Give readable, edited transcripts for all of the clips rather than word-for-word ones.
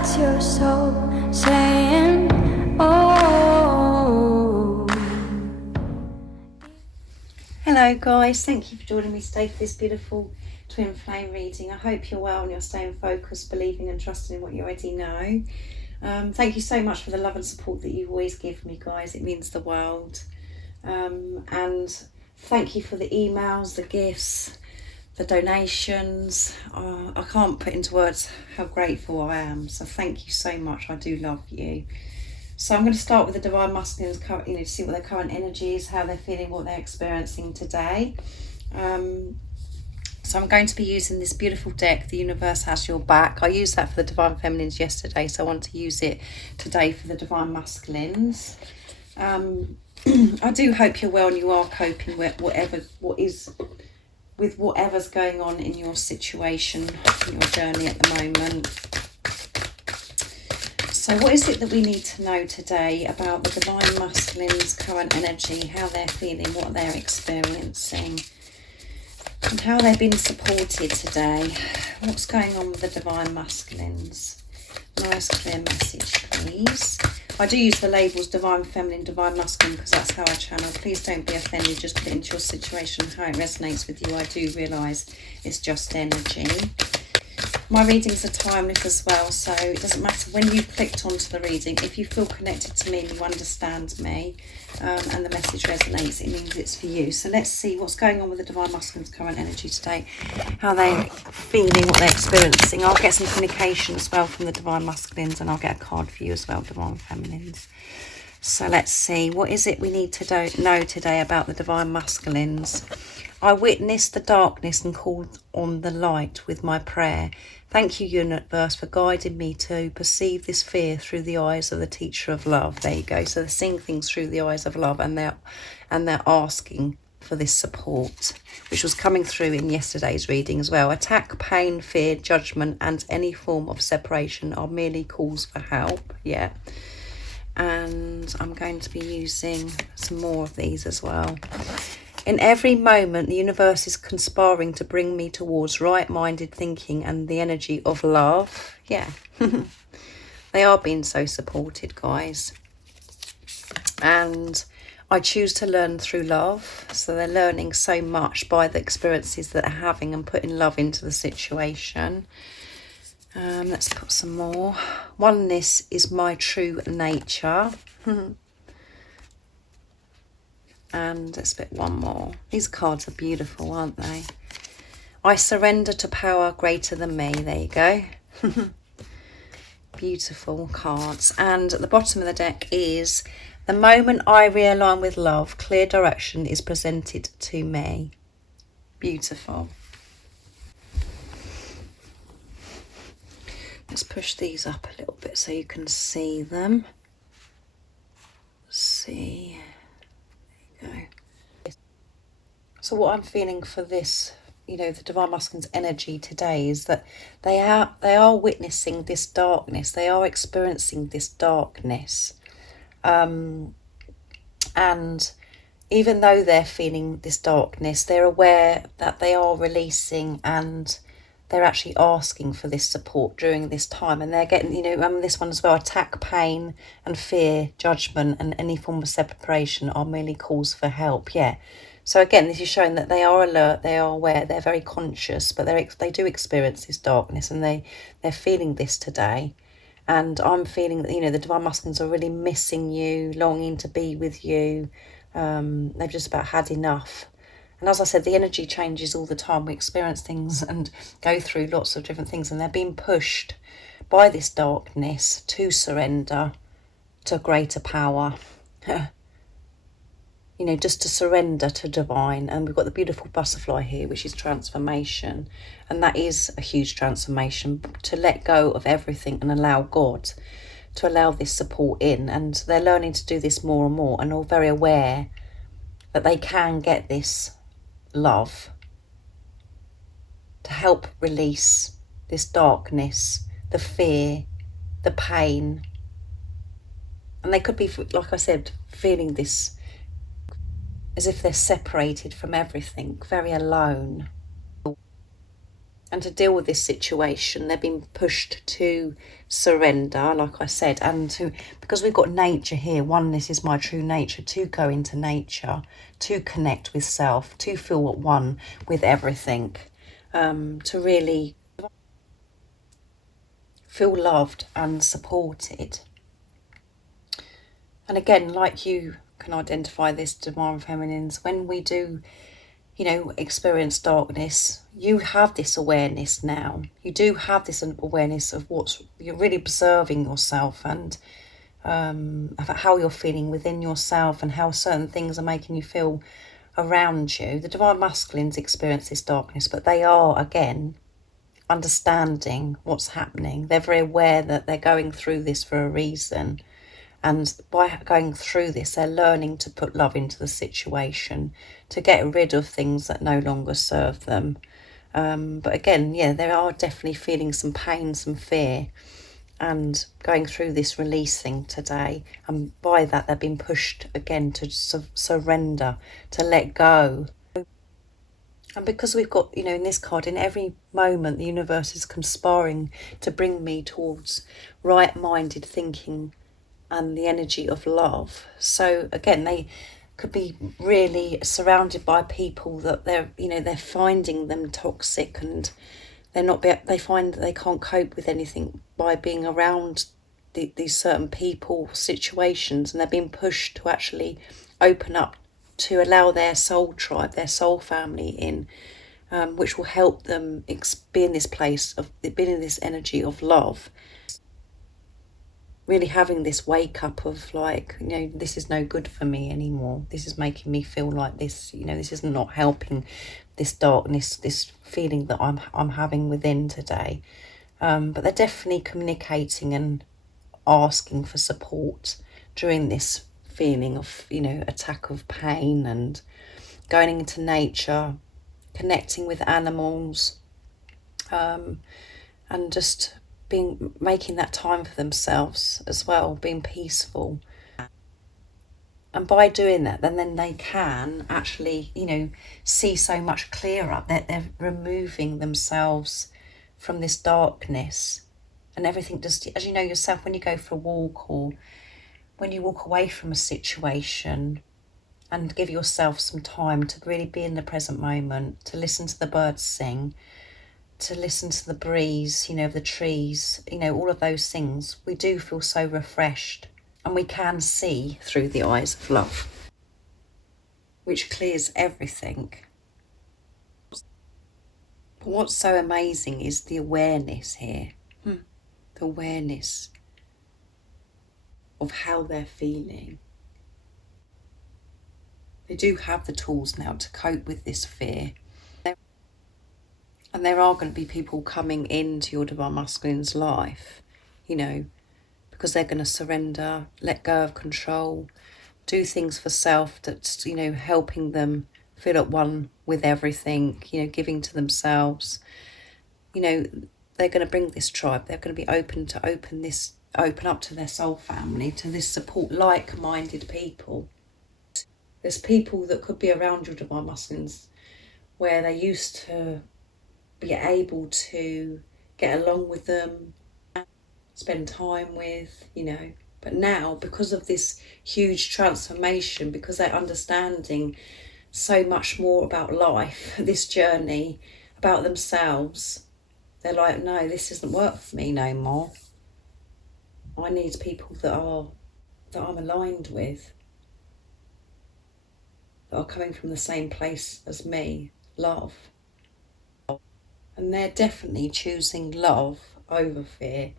That's your soul saying, oh. Hello guys, thank you for joining me today for this beautiful twin flame reading. I hope you're well and you're staying focused, believing and trusting in what you already know. Thank you so much for the love and support that you always give me, guys. It means the world. And thank you for the emails, the gifts, the donations. I can't put into words how grateful I am. So thank you so much. I do love you. So I'm going to start with the Divine Masculines, to see what their current energy is, how they're feeling, what they're experiencing today. So I'm going to be using this beautiful deck, The Universe Has Your Back. I used that for the Divine Feminines yesterday, so I want to use it today for the Divine Masculines. I do hope you're well and you are coping with whatever's going on in your situation, in your journey at the moment. So what is it that we need to know today about the Divine Masculines' current energy, how they're feeling, what they're experiencing, and how they're being supported today? What's going on with the Divine Masculines? Nice clear message, please. I do use the labels Divine Feminine, Divine Masculine because that's how I channel. Please don't be offended, just put it into your situation, how it resonates with you. I do realise it's just energy. My readings are timeless as well, so it doesn't matter when you've clicked onto the reading. If you feel connected to me and you understand me and the message resonates, it means it's for you. So let's see what's going on with the Divine Masculine's current energy today, how they're feeling, what they're experiencing. I'll get some communication as well from the Divine Masculines, and I'll get a card for you as well, Divine Feminines. So let's see, what is it we need to know today about the Divine Masculines? I witnessed the darkness and called on the light with my prayer. Thank you, universe, for guiding me to perceive this fear through the eyes of the teacher of love. There you go. So they're seeing things through the eyes of love, and they're asking for this support, which was coming through in yesterday's reading as well. Attack, pain, fear, judgment, and any form of separation are merely calls for help. Yeah. And I'm going to be using some more of these as well. In every moment, the universe is conspiring to bring me towards right-minded thinking and the energy of love. Yeah, they are being so supported, guys. And I choose to learn through love. So they're learning so much by the experiences that they're having and putting love into the situation. Let's put some more. Oneness is my true nature. And let's put one more. These cards are beautiful, aren't they? I surrender to power greater than me. There you go. Beautiful cards. And at the bottom of the deck is, the moment I realign with love, clear direction is presented to me. Beautiful. Let's push these up a little bit so you can see them. See. Go. So what I'm feeling for this, the Divine Masculine's energy today is that they are witnessing this darkness. They are experiencing this darkness. And even though they're feeling this darkness, they're aware that they are releasing, and they're actually asking for this support during this time. And they're getting, this one as well, attack, pain and fear, judgment and any form of separation are merely calls for help. Yeah. So again, this is showing that they are alert, they are aware, they're very conscious, but they do experience this darkness, and they're feeling this today. And I'm feeling that, the Divine Masculines are really missing you, longing to be with you. They've just about had enough. And as I said, the energy changes all the time. We experience things and go through lots of different things, and they're being pushed by this darkness to surrender to greater power. Just to surrender to divine. And we've got the beautiful butterfly here, which is transformation. And that is a huge transformation, to let go of everything and allow God to allow this support in. And they're learning to do this more and more, and are very aware that they can get this love to help release this darkness, the fear, the pain. And they could be, like I said, feeling this as if they're separated from everything, very alone. And to deal with this situation, they've been pushed to surrender, like I said, and to, because we've got nature here, oneness is my true nature, to go into nature, to connect with self, to feel at one with everything, to really feel loved and supported. And again, like you can identify this, divine feminines, when we do, you know, experience darkness, you have this awareness now. You do have this awareness of what's, you're really observing yourself, and about how you're feeling within yourself and how certain things are making you feel around you. The divine masculines experience this darkness, but they are, again, understanding what's happening. They're very aware that they're going through this for a reason. And by going through this, they're learning to put love into the situation, to get rid of things that no longer serve them. But again, yeah, they are definitely feeling some pain, some fear, and going through this releasing today. And by that, they've been pushed again to surrender, to let go. And because we've got, you know, in this card, in every moment, the universe is conspiring to bring me towards right-minded thinking and the energy of love. So again, they could be really surrounded by people that they're, you know, they're finding them toxic, and they're not, they find that they can't cope with anything by being around these certain people, situations, and they're being pushed to actually open up, to allow their soul tribe, their soul family in, which will help them be in this place of being in this energy of love. Really having this wake up of, like, you know, this is no good for me anymore. This is making me feel like this, you know, this is not helping, this darkness, this feeling that I'm having within today. But they're definitely communicating and asking for support during this feeling of, you know, attack of pain, and going into nature, connecting with animals, and just making that time for themselves as well, being peaceful. And by doing that, then they can actually, you know, see so much clearer that they're removing themselves from this darkness, and everything. Just as you know yourself, when you go for a walk, or when you walk away from a situation, and give yourself some time to really be in the present moment, to listen to the birds sing, to listen to the breeze, you know, of the trees, you know, all of those things, we do feel so refreshed, and we can see through the eyes of love, which clears everything. But what's so amazing is the awareness here, the awareness of how they're feeling. They do have the tools now to cope with this fear. And there are going to be people coming into your divine masculine's life, you know, because they're going to surrender, let go of control, do things for self that's, you know, helping them feel at one with everything, you know, giving to themselves. You know, they're going to bring this tribe. They're going to be open up to their soul family, to this support, like-minded people. There's people that could be around your divine masculines where they used to be able to get along with them, spend time with, you know. But now, because of this huge transformation, because they're understanding so much more about life, this journey, about themselves, they're like, no, this doesn't work for me no more. I need people that I'm aligned with, that are coming from the same place as me, love. And they're definitely choosing love over fear,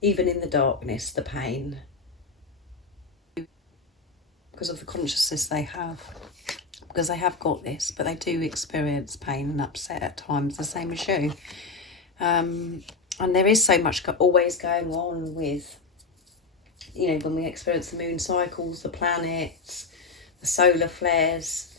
even in the darkness, the pain, because of the consciousness they have. Because they have got this, but they do experience pain and upset at times, the same as you. And there is so much always going on with, you know, when we experience the moon cycles, the planets, the solar flares.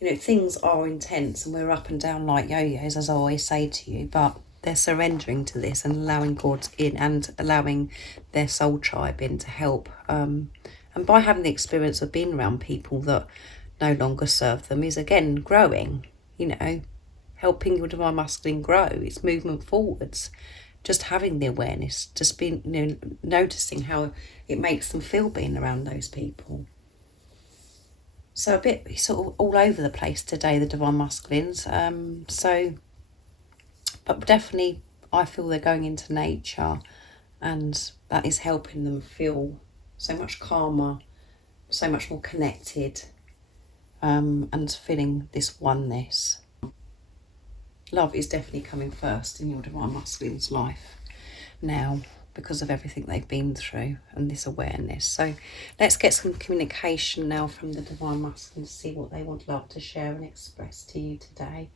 You know, things are intense, and we're up and down like yo-yos, as I always say to you, but they're surrendering to this and allowing God in, and allowing their soul tribe in to help. And by having the experience of being around people that no longer serve them, is again growing, you know, helping your divine masculine grow. It's movement forwards. Just having the awareness, just being, noticing how it makes them feel being around those people. So a bit sort of all over the place today, the divine masculines. But definitely I feel they're going into nature, and that is helping them feel so much calmer, so much more connected, and feeling this oneness. Love is definitely coming first in your divine masculine's life now, because of everything they've been through and this awareness. So let's get some communication now from the divine masculine to see what they would love to share and express to you today.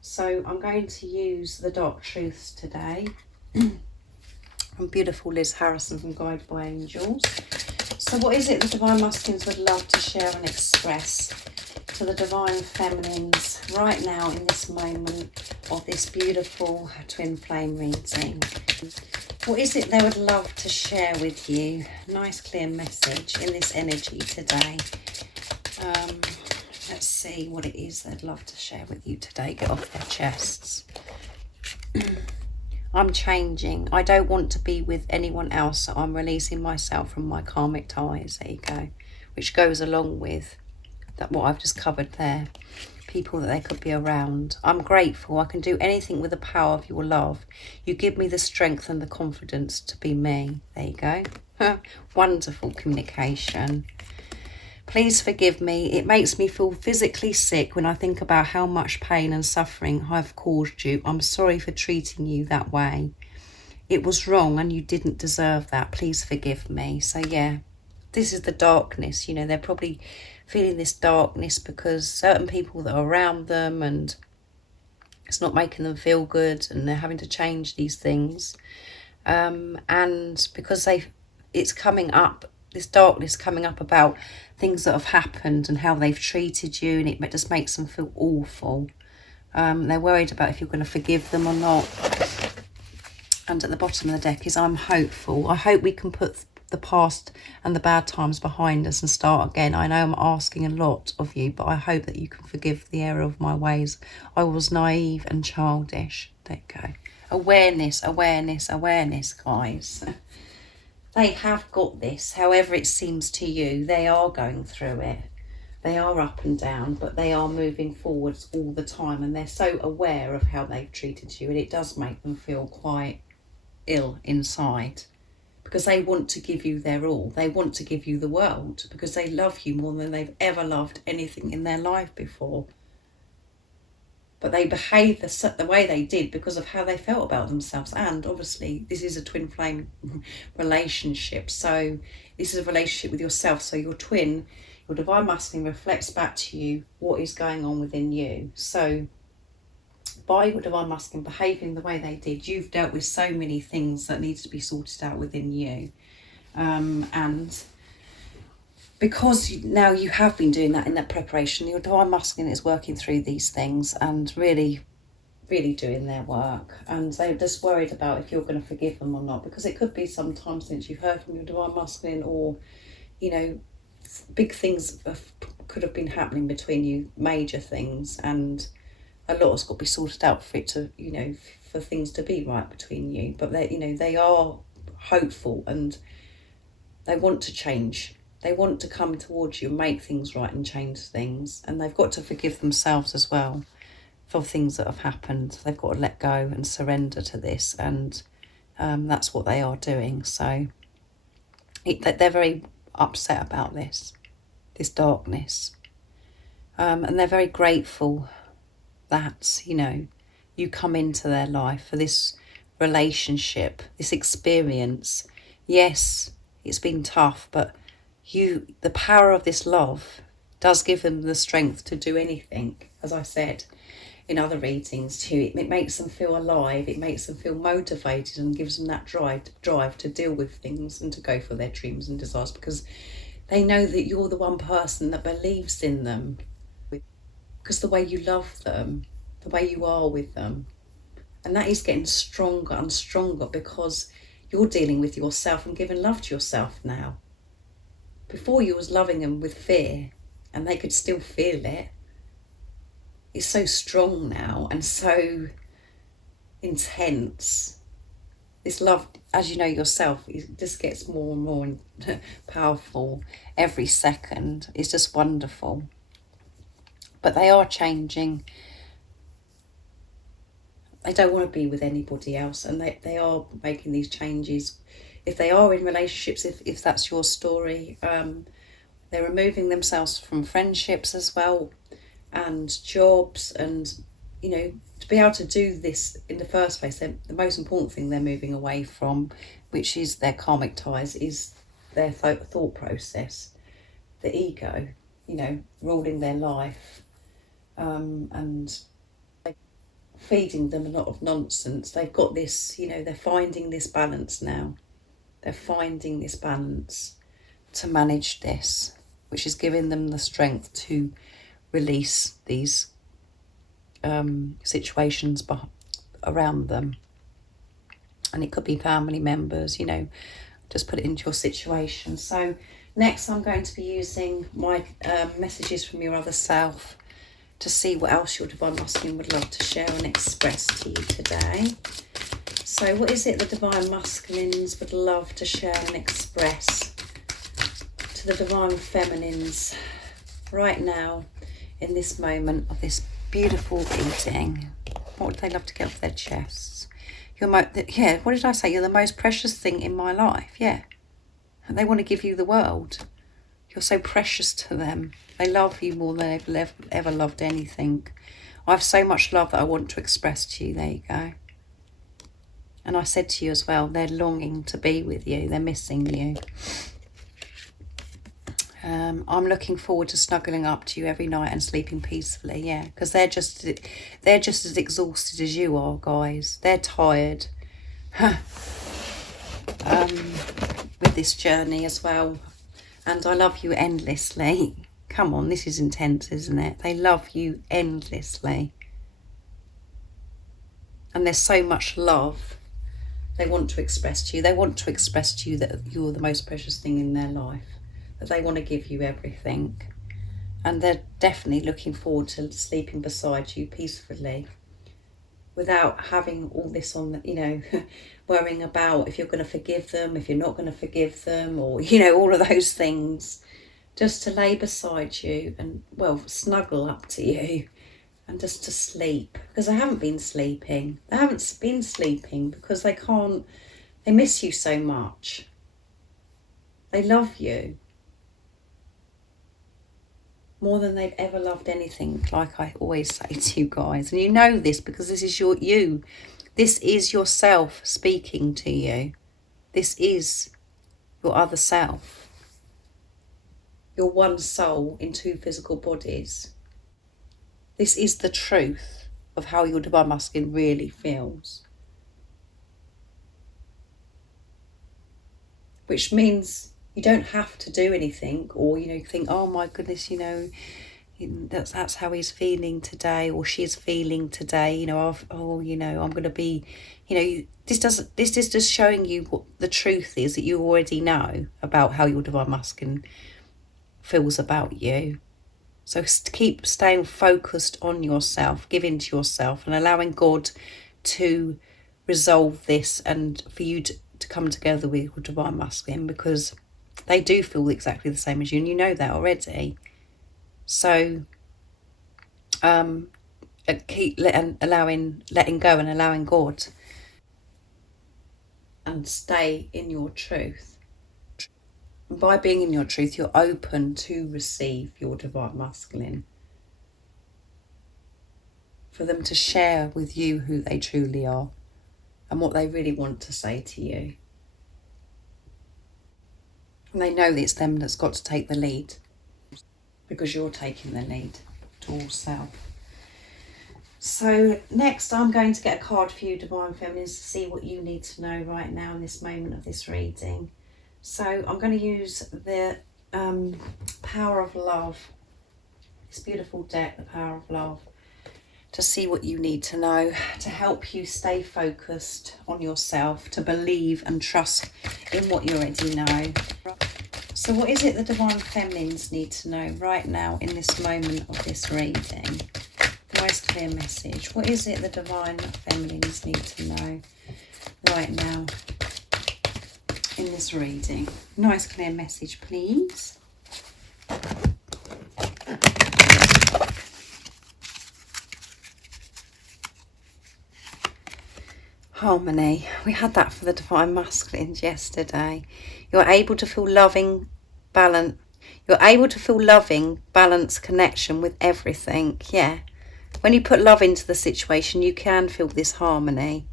So I'm going to use the Dark Truths today from beautiful Liz Harrison from Guided by Angels. So what is it the divine masculines would love to share and express to the divine feminines right now in this moment of this beautiful twin flame reading? What is it they would love to share with you? Nice clear message in this energy today. Let's see what it is they'd love to share with you today. Get off their chests. I'm changing. I don't want to be with anyone else, so I'm releasing myself from my karmic ties. There you go. Which goes along with that what I've just covered there. People that they could be around. I'm grateful. I can do anything with the power of your love. You give me the strength and the confidence to be me. There you go. Wonderful communication. Please forgive me. It makes me feel physically sick when I think about how much pain and suffering I've caused you. I'm sorry for treating you that way. It was wrong and you didn't deserve that. Please forgive me. So yeah, this is the darkness. They're probably feeling this darkness because certain people that are around them, and it's not making them feel good, and they're having to change these things. And because it's coming up, this darkness coming up about things that have happened and how they've treated you, and it just makes them feel awful. They're worried about if you're going to forgive them or not. And at the bottom of the deck is I'm hopeful. I hope we can put the past and the bad times behind us and start again. I know I'm asking a lot of you, but I hope that you can forgive the error of my ways. I was naive and childish. There you go. Awareness, awareness, awareness, guys. They have got this, however it seems to you. They are going through it. They are up and down, but they are moving forwards all the time, and they're so aware of how they've treated you, and it does make them feel quite ill inside, because they want to give you their all. They want to give you the world, because they love you more than they've ever loved anything in their life before. But they behaved the way they did because of how they felt about themselves. And obviously, this is a twin flame relationship. So this is a relationship with yourself. So your twin, your divine masculine, reflects back to you what is going on within you. So by your divine masculine behaving the way they did, you've dealt with so many things that needs to be sorted out within you. And because now you have been doing that in that preparation, your divine masculine is working through these things and really, really doing their work. And they're just worried about if you're going to forgive them or not, because it could be some time since you've heard from your divine masculine, or, big things could have been happening between you, major things, and a lot has got to be sorted out for it to, for things to be right between you. But they are hopeful and they want to change. They want to come towards you and make things right and change things. And they've got to forgive themselves as well for things that have happened. They've got to let go and surrender to this. And that's what they are doing. So they're very upset about this darkness. And they're very grateful that, you come into their life for this relationship, this experience. Yes, it's been tough, but the power of this love does give them the strength to do anything, as I said in other readings too. It makes them feel alive, it makes them feel motivated, and gives them that drive to deal with things and to go for their dreams and desires, because they know that you're the one person that believes in them, because the way you love them, the way you are with them, and that is getting stronger and stronger, because you're dealing with yourself and giving love to yourself now. Before, you was loving them with fear, and they could still feel it. is so strong now and so intense. This love, as you know yourself, it just gets more and more powerful every second. It's just wonderful. But they are changing. They don't want to be with anybody else, and they are making these changes. If they are in relationships, if that's your story, they're removing themselves from friendships as well, and jobs, and to be able to do this in the first place, the most important thing they're moving away from, which is their karmic ties, is their thought process, the ego, ruling their life, and feeding them a lot of nonsense. They've got this, they're finding this balance now. They're finding this balance to manage this, which is giving them the strength to release these situations around them. And it could be family members, just put it into your situation. So next I'm going to be using my messages from your other self to see what else your Divine Masculine would love to share and express to you today. So what is it the Divine Masculines would love to share and express to the Divine Feminines right now in this moment of this beautiful reading? What would they love to get off their chests? What did I say? You're the most precious thing in my life. Yeah. And they want to give you the world. You're so precious to them. They love you more than they've ever loved anything. I have so much love that I want to express to you. There you go. And I said to you as well, they're longing to be with you. They're missing you. I'm looking forward to snuggling up to you every night and sleeping peacefully. Yeah, because they're just as exhausted as you are, guys. They're tired with this journey as well. And I love you endlessly. Come on, this is intense, isn't it? They love you endlessly. And there's so much love they want to express to you. They want to express to you that you're the most precious thing in their life. That they want to give you everything. And they're definitely looking forward to sleeping beside you peacefully. Without having all this on, worrying about if you're going to forgive them, if you're not going to forgive them, or, all of those things. Just to lay beside you and, snuggle up to you and just to sleep. Because they haven't been sleeping. They haven't been sleeping because they miss you so much. They love you more than they've ever loved anything, like I always say to you guys. And you know this because this is you. This is yourself speaking to you. This is your other self. You're one soul in two physical bodies. This is the truth of how your Divine Masculine really feels. Which means you don't have to do anything, or think, oh my goodness, that's how he's feeling today, or she's feeling today. I'm going to be, this is just showing you what the truth is that you already know about how your Divine Masculine feels about you. So keep staying focused on yourself, giving to yourself, and allowing God to resolve this, and for you to come together with your Divine Masculine, because they do feel exactly the same as you, and you know that already. So keep letting go and allowing God, and stay in your truth. By being in your truth, you're open to receive your Divine Masculine, for them to share with you who they truly are and what they really want to say to you. And they know that it's them that's got to take the lead, because you're taking the lead towards self. So next I'm going to get a card for you, Divine Feminines, to see what you need to know right now in this moment of this reading. So I'm going to use the Power of Love, this beautiful deck, the Power of Love, to see what you need to know to help you stay focused on yourself, to believe and trust in what you already know. So what is it the Divine Feminines need to know right now in this moment of this reading? nice clear message. What is it the Divine Feminines need to know right now in this reading? Nice clear message, please. Harmony. We had that for the Divine Masculines yesterday. You're able to feel loving, balance. You're able to feel loving, balanced connection with everything. Yeah. When you put love into the situation, you can feel this harmony.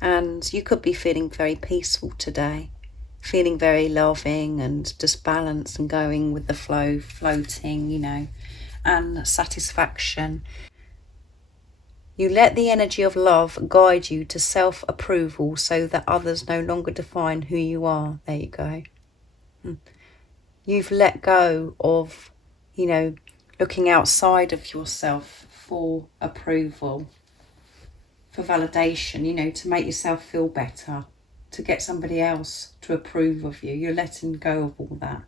And you could be feeling very peaceful today. Feeling very loving and just balanced and going with the flow, floating, you know, and satisfaction. You let the energy of love guide you to self-approval so that others no longer define who you are. There you go. You've let go of, you know, looking outside of yourself for approval, for validation, you know, to make yourself feel better, to get somebody else to approve of you. You're letting go of all that.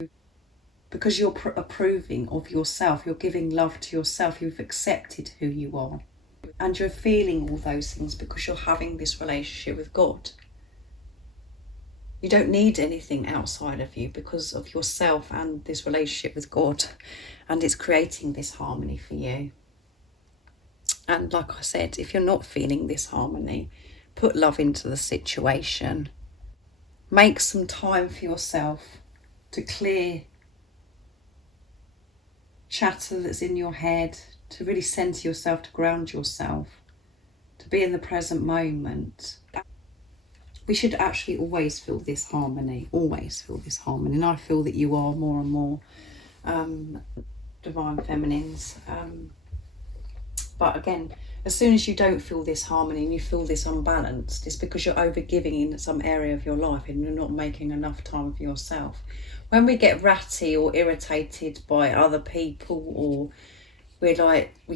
Because you're approving of yourself, you're giving love to yourself, you've accepted who you are. And you're feeling all those things because you're having this relationship with God. You don't need anything outside of you because of yourself and this relationship with God. And it's creating this harmony for you. And like I said, if you're not feeling this harmony, put love into the situation. Make some time for yourself to clear chatter that's in your head, to really center yourself, to ground yourself, to be in the present moment. We should actually always feel this harmony, always feel this harmony. And I feel that you are more and more Divine Feminines. But again, as soon as you don't feel this harmony and you feel this unbalanced, it's because you're overgiving in some area of your life and you're not making enough time for yourself. When we get ratty or irritated by other people, or we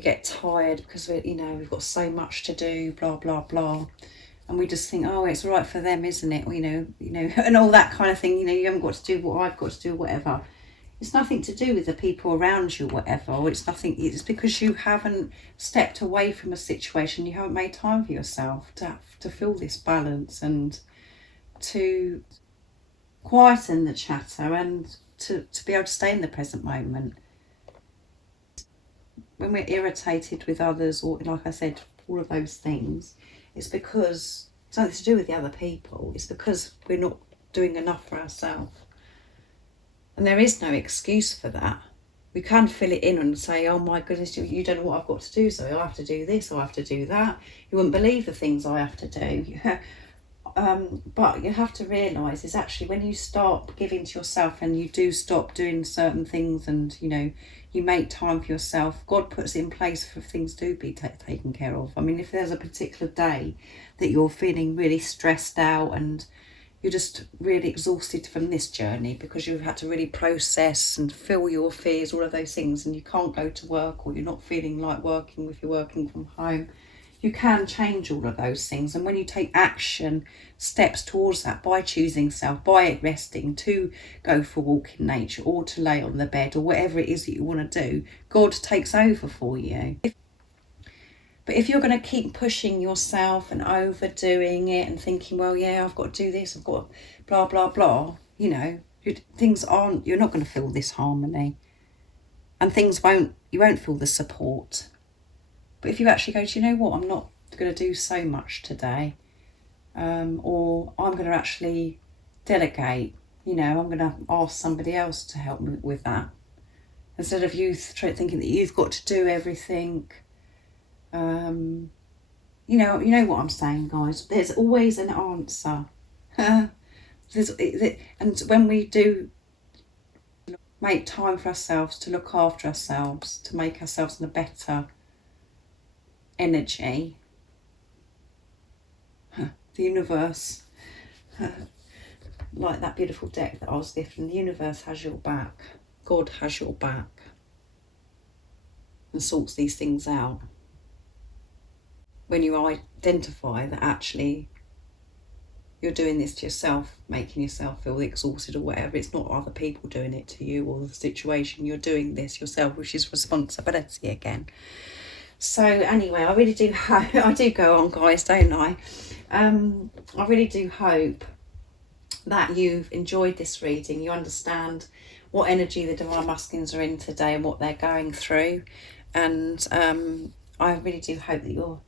get tired because we've got so much to do, blah blah blah, and we just think, oh, it's all right for them, isn't it? You know, and all that kind of thing. You know, you haven't got to do what I've got to do, whatever. It's nothing to do with the people around you, whatever. Or it's because you haven't stepped away from a situation. You haven't made time for yourself to feel this balance and to quieten the chatter and to be able to stay in the present moment. When we're irritated with others, or like I said, all of those things, it's because it's nothing to do with the other people. It's because we're not doing enough for ourselves. And there is no excuse for that. We can fill it in and say, oh my goodness, you don't know what I've got to do, so I have to do this, I have to do that. You wouldn't believe the things I have to do. But you have to realise is actually when you start giving to yourself and you do stop doing certain things and, you know, you make time for yourself, God puts it in place for things to be taken care of. I mean, if there's a particular day that you're feeling really stressed out and you're just really exhausted from this journey because you've had to really process and feel your fears, all of those things, and you can't go to work or you're not feeling like working if you're working from home, you can change all of those things. And when you take action, steps towards that by choosing self, by resting, to go for a walk in nature or to lay on the bed or whatever it is that you want to do, God takes over for you. But if you're going to keep pushing yourself and overdoing it and thinking, well, yeah, I've got to do this, I've got blah, blah, blah, you know, you're not going to feel this harmony. And you won't feel the support. But if you actually go, do you know what, I'm not going to do so much today, or I'm going to actually delegate, you know, I'm going to ask somebody else to help me with that. Instead of you thinking that you've got to do everything. You know what I'm saying, guys. There's always an answer. And when we do make time for ourselves, to look after ourselves, to make ourselves in a better energy, the universe, like that beautiful deck that I was gifted, the universe has your back. God has your back and sorts these things out. When you identify that actually you're doing this to yourself, making yourself feel exhausted or whatever, it's not other people doing it to you or the situation, you're doing this yourself, which is responsibility again. So anyway, I really do hope, I do go on guys, don't I? I really do hope that you've enjoyed this reading. You understand what energy the Divine Masculines are in today and what they're going through. And I really do hope that you're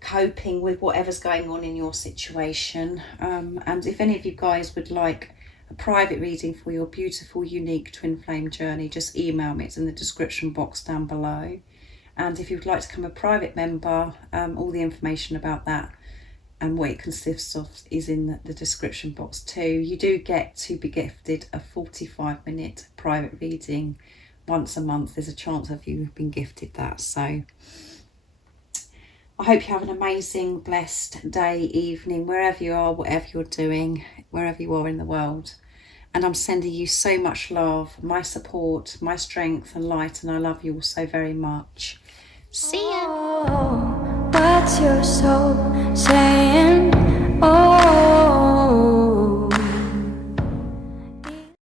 coping with whatever's going on in your situation. And if any of you guys would like a private reading for your beautiful, unique twin flame journey, just email me. It's in the description box down below. And if you'd like to become a private member, all the information about that and what it consists of is in the description box too. You do get to be gifted a 45-minute private reading once a month. There's a chance of you being gifted that. So I hope you have an amazing, blessed day, evening, wherever you are, whatever you're doing, wherever you are in the world. And I'm sending you so much love, my support, my strength and light, and I love you all so very much. See ya! Oh, what's your soul saying? Oh.